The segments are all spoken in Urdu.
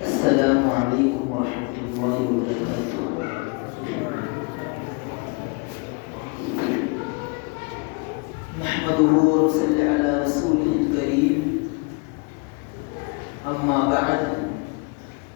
السلام علیکم ورحمۃ اللہ وبرکاتہ۔ نحمده ونصلي على رسوله الكريم، اما بعد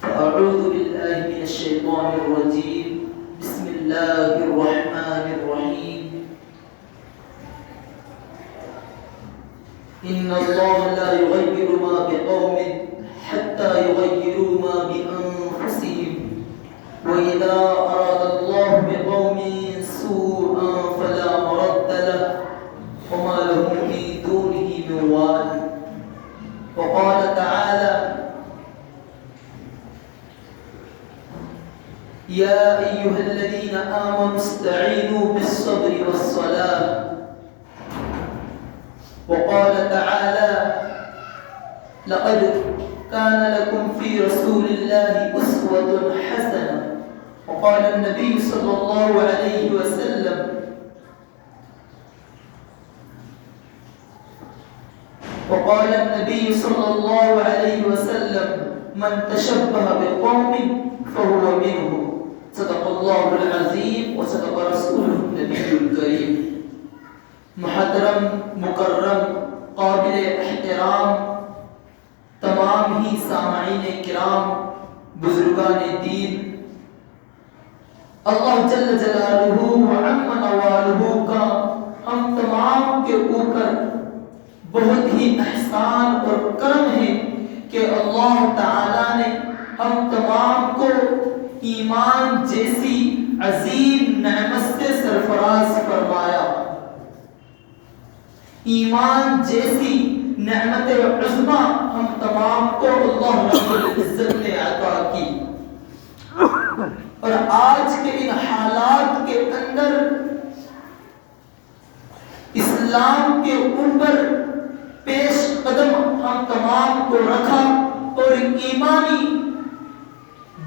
فاعوذ باللہ من الشیطان الرجیم، بسم اللہ الرحمن الرحیم۔ ان اللہ لا یغیر ما بقوم حتى يغيروا ما بأنفسهم، وإذا أراد الله بقوم سوءا فلا مرد له وما لهم من دونه من وال۔ وقال تعالى: يا أيها الذين آمنوا استعينوا بالصبر والصلاة۔ وقال تعالى: لقد كان لكم في رسول الله أسوة حسنة۔ وقال النبي صلى الله عليه وسلم: وقال النبي صلى الله عليه وسلم: من تشبه بقوم فهو منهم۔ صدق الله العظيم وصدق رسوله النبي الكريم۔ محترم، مکرم، قابل احترام تمام ہی سامعین کرام، بزرگان دین، اللہ جل جلالہ وعم نوالہ کا ہم تمام کے اوپر بہت ہی احسان اور کرم ہے کہ اللہ تعالی نے ہم تمام کو ایمان جیسی عظیم نعمت سے سرفراز فرمایا۔ ایمان جیسی نعمت عظمی ہم تمام کو اللہ رب العزت نے عطا کی، اور آج کے ان حالات کے اندر اسلام کے اوپر پیش قدم ہم تمام کو رکھا اور ایمانی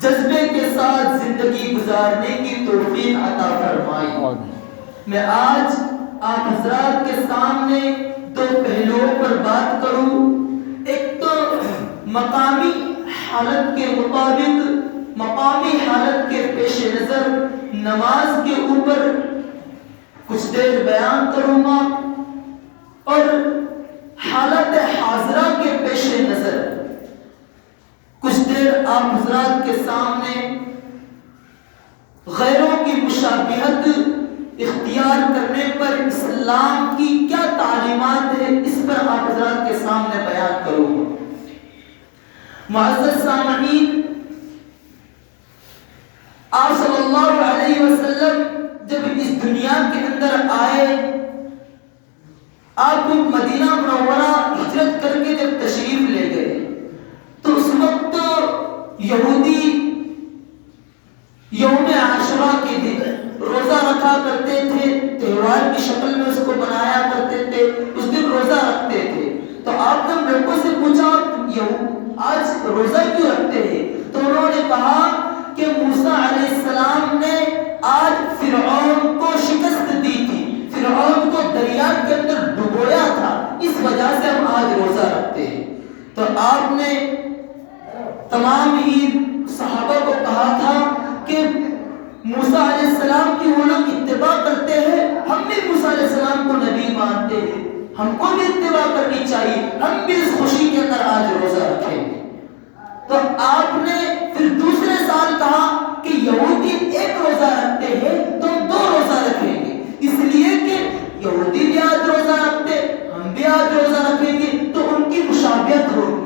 جذبے کے ساتھ زندگی گزارنے کی توفیق عطا فرمائی۔ میں آج آپ حضرات کے سامنے دو پہلوؤں پر بات کروں۔ ایک تو مقامی حالت کے مطابق، مقامی حالت کے پیش نظر نماز کے اوپر کچھ دیر بیان کروں گا، اور حالت حاضرہ کے پیش نظر کچھ دیر آپ حضرات کے سامنے غیروں کی مشابہت اختیار کرنے پر اسلام کی کیا تعلیمات ہے، اس پر آپ حضرات کے سامنے بیان کروں گا۔ معزز سامعین، آپ صلی اللہ علیہ وسلم جب اس دنیا کے اندر آئے، آپ مدینہ منورہ ہجرت کر کے جب تشریف لے گئے تو اس وقت یہودی یوم عاشورہ کے دن روزہ رکھا کرتے تھے، تہوار کی شکل میں اس کو بنایا کرتے تھے، اس دن روزہ رکھتے تھے۔ تو آپ نے لوگوں سے پوچھا آج روزہ کیوں رکھتے ہیں؟ تو انہوں نے کہا کہ موسیٰ علیہ السلام نے آج فرعون کو شکست دی تھی، فرعون کو دریا کے اندر ڈبویا تھا، اس وجہ سے ہم آج روزہ رکھتے ہیں۔ تو آپ نے تمام ہی صحابہ کو کہا تھا کہ موسیٰ علیہ السلام کی وہ لوگ اتباع کرتے ہیں، ہم بھی موسیٰ علیہ السلام کو نبی مانتے ہیں، ہم کو بھی اتباع کرنی چاہیے، ہم بھی اس خوشی کے اندر آج روزہ رکھیں گے۔ تو آپ نے پھر دوسرے سال کہا کہ یہودی ایک روزہ رکھتے ہیں تو ہم دو روزہ رکھیں گے، اس لیے کہ یہودی بھی آج روزہ رکھتے، ہم بھی آج روزہ رکھیں گے تو ان کی مشابہت ہوگی،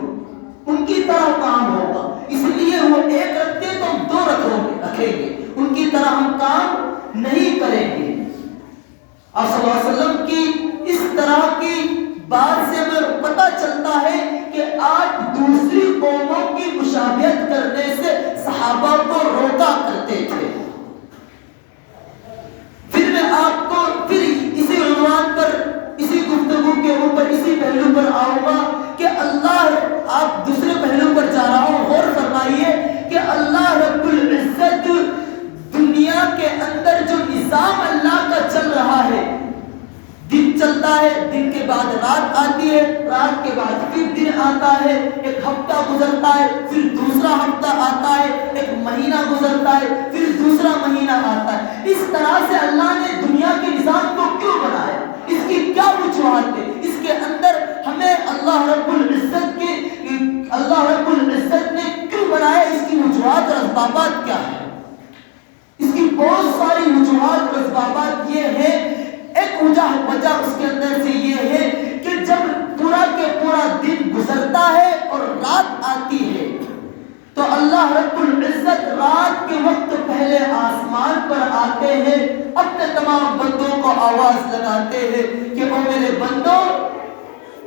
ان کی طرح کام ہوگا، اس لیے وہ ایک رکھتے تو ہم دو رکھیں گے، ان کی طرح ہم کام نہیں کریں گے۔ آپ صلی اللہ علیہ وسلم کی اس طرح کی بات سے ہمیں پتہ چلتا ہے کہ آج دوسری قوموں کی مشابہت کرنے سے صحابہ کو روکا کرتے تھے۔ پھر میں آپ کو پھر اسی عنوان پر، اسی گفتگو کے اوپر، اسی پہلو پر آؤں گا کہ اللہ، آپ دوسرے پہلو پر جا رہا ہوں، غور فرمائیے کہ اللہ رب العزت دنیا کے اندر جو نظام اللہ کا چل رہا ہے، دن چلتا گزرتا ہے، دن کے بعد رات آتی ہے، رات کے بعد پھر دن آتا ہے، ایک ہفتہ گزرتا ہے، پھر دوسرا ہفتہ آتا ہے، ایک مہینہ گزرتا ہے، پھر دوسرا مہینہ آتا ہے۔ اس طرح سے اللہ نے دنیا کے نظام کو کیوں بنایا؟ اس کی کیا وجوہات ہے؟ اس کے اندر ہمیں اللہ رب العزت نے کیوں بنایا؟ اس کی وجوہات اور اسبابات کیا ہے؟ اس کی بہت ساری وجوہات اور اسبابات یہ ہے۔ ایک وجہ اس کے اندر سے یہ ہے کہ جب پورا کے پورا دن گزرتا ہے اور رات آتی ہے تو اللہ رب العزت رات کے وقت پہلے آسمان پر آتے ہیں، اپنے تمام بندوں کو آواز لگاتے ہیں کہ او میرے بندوں،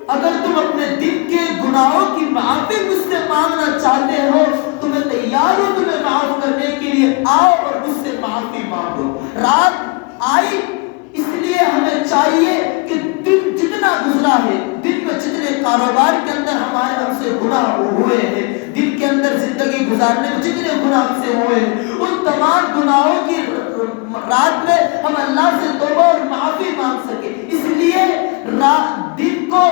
اگر تم اپنے دن کے گناہوں کی معافی مجھ سے مانگنا چاہتے ہو تو میں تیار ہوں تمہیں معاف کرنے کے لیے، آؤ اور مجھ سے معافی مانگو۔ رات آئی، اس لیے ہمیں چاہیے کہ دن جتنا گزرا ہے، دن میں جتنے کاروبار کے اندر ہم سے گناہ ہوئے ہیں، دن کے اندر زندگی گزارنے میں جتنے گناہ ہم سے ہوئے ہیں، ان تمام گناہوں کی رات میں ہم اللہ سے توبہ اور معافی مانگ سکے، اس لیے دن کو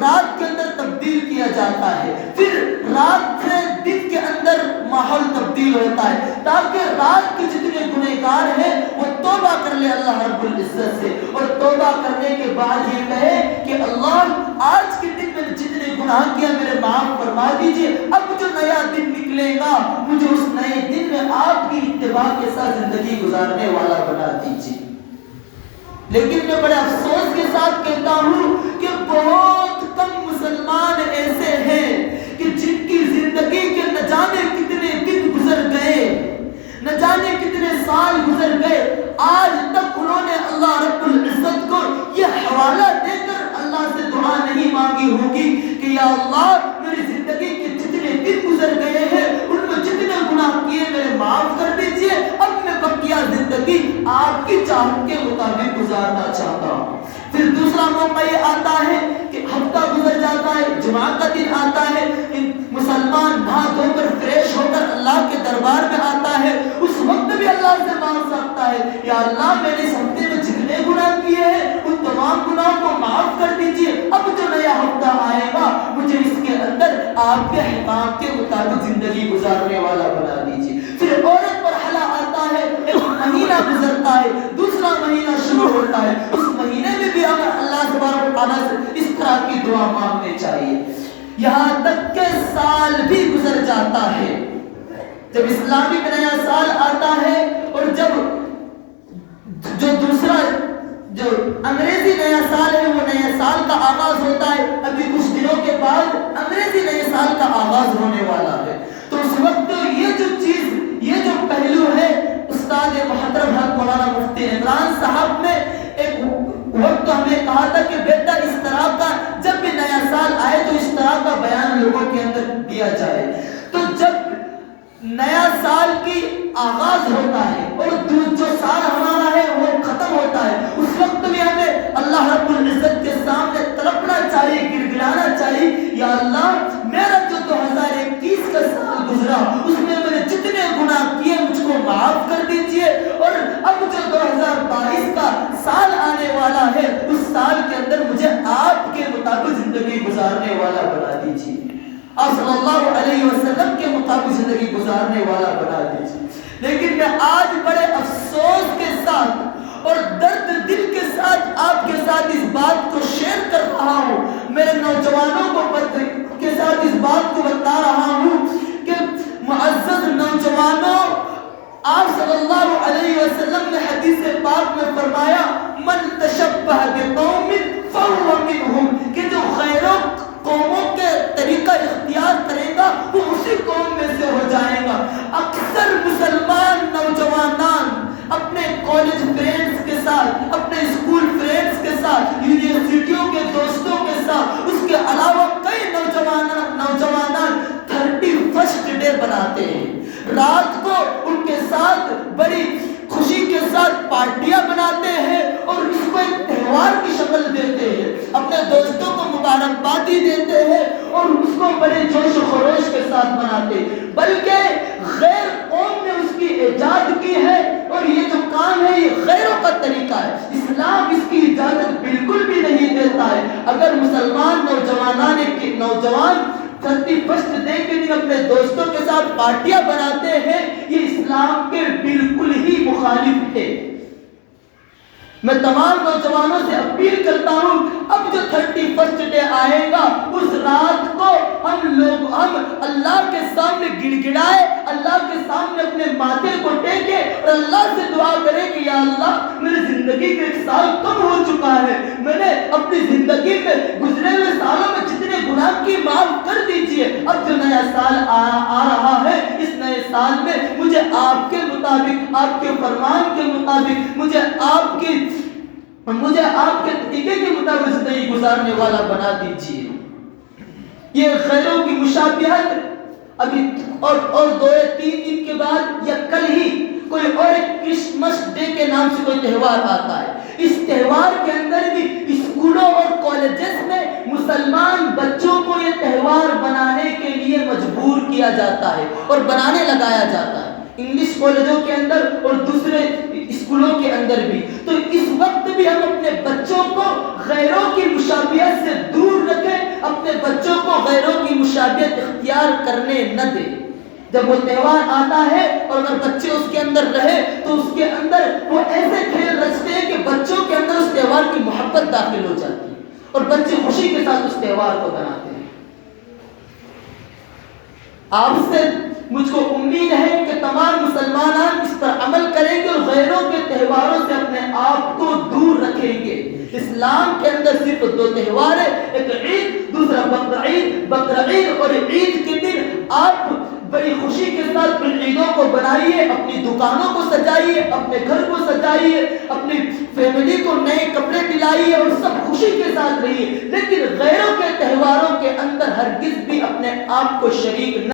رات کے اندر تبدیل کیا جاتا ہے، پھر رات سے دن کے اندر ماحول تبدیل ہوتا ہے تاکہ رات کے جتنے گنہگار ہیں وہ توبہ کر لے اللہ رب العزت سے، اور توبہ کرنے کے بعد یہ کہے کہ اللہ آج کے دن میں جتنے گناہ کیا میرے معاف فرما دیجئے، اب جو نیا دن نکلے گا مجھے اس نئے دن میں آپ کی اتباع کے ساتھ زندگی گزارنے والا بنا دیجئے۔ لیکن میں بڑے افسوس کے ساتھ کہتا ہوں کہ بہت کم مسلمان ایسے ہیں کہ جن کی زندگی کے نہ جانے کتنے دن گزر گئے، نہ جانے کتنے سال گزر گئے، آج تک انہوں نے اللہ رب العزت کو یہ حوالہ دے کر اللہ سے دعا نہیں مانگی ہوگی کہ یا اللہ میری زندگی کے جتنے دن گزر گئے ہیں ان میں جتنے گناہ کیے میرے معاف کر دیجئے، اب میں بقیہ زندگی آپ کی چاہت کے مطابق گزارنا چاہتا ہوں۔ پھر دوسرا موقع یہ آتا ہے کہ ہفتہ گزر جاتا ہے، جمعہ کا دن آتا ہے، مسلمان نہا دھو کر فریش ہو کر اللہ کے دربار میں آتا ہے، اس وقت بھی اللہ سے مانگ سکتا ہے یا اللہ میں نے اس ہفتے میں جتنے گناہ کیے ہیں ان تمام گناہوں کو معاف کر دیجئے، اب جو نیا ہفتہ آئے گا مجھے اس کے اندر آپ کے احکام کے مطابق زندگی گزارنے والا بنا دیجئے۔ پھر عورت پر حلا آتا ہے، ایک مہینہ گزرتا ہے، دوسرا مہینہ شروع ہوتا ہے، اس مہینے میں بھی ہمیں اللہ تبارک و تعالیٰ سے اس طرح کی دعا مانگنے چاہیے، یہاں تک کہ سال بھی گزر جاتا ہے۔ جب اسلامی نیا سال آتا ہے اور جب جو دوسرا جو انگریزی نیا سال ہے وہ نئے سال کا آغاز ہوتا ہے، ابھی کچھ دنوں کے بعد انگریزی نئے سال کا آغاز ہونے والا ہے، تو اس وقت یہ جو چیز، یہ جو پہلو ہے، استاد محترم حضرت مولانا مفتی عمران صاحب نے ایک وقت ہمیں کہا تھا کہ بیٹا اس طرح کا جب بھی نیا سال آئے تو اس طرح کا بیان لوگوں کے اندر دیا جائے، تو جب نیا سال کی آغاز ہوتا ہے اور جو سال ہمارا ہے وہ ختم ہوتا ہے، اس وقت بھی ہمیں اللہ رب العزت کے سامنے تڑپنا چاہیے، گڑگڑانا چاہیے، یا اللہ میرا جو 2021 کا سال گزرا اس میں میں نے جتنے گناہ کیے مجھ کو معاف کر دیجئے، اور اب جو 2022 کا سال آنے والا ہے اس سال کے اندر مجھے آپ کے مطابق زندگی گزارنے والا بنا دیجئے، آپ صلی اللہ علیہ وسلم کے مطابق زندگی گزارنے والا بنا دیجئے۔ لیکن میں آج بڑے افسوس کے ساتھ اور درد دل کے ساتھ آپ کے ساتھ اس بات کو شیئر کر رہا ہوں، میرے نوجوانوں کے ساتھ اس بات کو بتا رہا ہوں کہ معزز نوجوانوں، آپ صلی اللہ علیہ وسلم نے حدیث پاک میں فرمایا من تشبہ بقوم فہو منہم، کہ جو غیروں قوموں کے طریقہ اختیار کرے گا وہ اسی قوم میں سے ہو جائے گا۔ اکثر مسلمان نوجوانان اپنے کالج فرینڈز کے ساتھ، اپنے اسکول فرینڈز کے ساتھ، یونیورسٹیوں کے دوستوں کے ساتھ، اس کے علاوہ کئی نوجوانان 31st ڈے بناتے ہیں، رات کو ان کے ساتھ بڑی خوشی کے ساتھ پارٹیاں بناتے ہیں اور اس کو ایک تہوار کی شکل دیتے ہیں، اپنے دوستوں کو مبارکبادی دیتے ہیں اور اس کو بڑے جوش و خروش کے ساتھ مناتے ہیں، بلکہ غیر قوم نے اس کی ایجاد کی ہے اور اور یہ جو کام ہے یہ غیروں کا طریقہ ہے، اسلام اس کی اجازت بالکل بھی نہیں دیتا ہے۔ اگر مسلمان نوجوان 31 ڈے کے دن اپنے دوستوں کے ساتھ پارٹیاں بناتے ہیں، یہ اسلام کے بالکل ہی مخالف ہے۔ میں تمام نوجوانوں سے اپیل کرتا ہوں، اب جو 31 ڈے آئے گا اس رات کو ہم اللہ کے سامنے گڑ گڑائے، اللہ کے سامنے اپنے ماتھے کو ٹیکے اور اللہ سے دعا کرے کہ یا اللہ میری زندگی کا 1 سال کم ہو چکا ہے، میں نے اپنی زندگی میں گزرے ہوئے سالوں میں جتنے گناہ کی معاف کر دیجئے، اب جو نیا سال آ رہا ہے اس نئے سال میں مجھے آپ کے مطابق، آپ کے فرمان کے مطابق، مجھے آپ کے طریقے کے مطابق زندگی گزارنے والا بنا دیجئے۔ یہ غیروں کی مشابہت ابھی اور 2-3 دن کے بعد یا کل ہی کوئی اور ایک کرسمس ڈے کے نام سے کوئی تہوار آتا ہے۔ اس تہوار کے اندر بھی اسکولوں اور کالجز میں مسلمان بچوں کو یہ تہوار بنانے کے لیے مجبور کیا جاتا ہے اور بنانے لگایا جاتا ہے، انگلش کالجوں کے اندر اور دوسرے اسکولوں کے اندر بھی۔ تو اس وقت بھی ہم اپنے بچوں کو غیروں کی مشابہت سے دور رکھیں، اپنے بچوں کو غیروں کی مشابہت اختیار کرنے نہ دیں۔ جب وہ تہوار آتا ہے اور اگر بچے اس کے اندر رہے تو اس کے اندر وہ ایسے کھیل رچتے ہیں کہ بچوں کے اندر اس تہوار کی محبت داخل ہو جاتی ہے اور بچے خوشی کے ساتھ اس تہوار کو مناتے ہیں۔ آپ سے مجھ کو امید ہے کہ تمام مسلمان اس پر عمل کریں گے اور غیروں کے تہواروں سے اپنے آپ کو دور رکھیں گے۔ اسلام کے اندر صرف 2 تہوار ہیں، ایک عید، دوسرا بقرعید اور عید کے دن آپ بڑی خوشی کے ساتھ ان عیدوں کو بنائیے، اپنی دکانوں کو سجائیے، اپنے گھر کو سجائیے، اپنی فیملی کو نئے کپڑے دلائیے اور سب خوشی کے ساتھ رہیے، لیکن غیروں کے تہواروں کے اندر ہرگز بھی اپنے آپ کو شریک نہ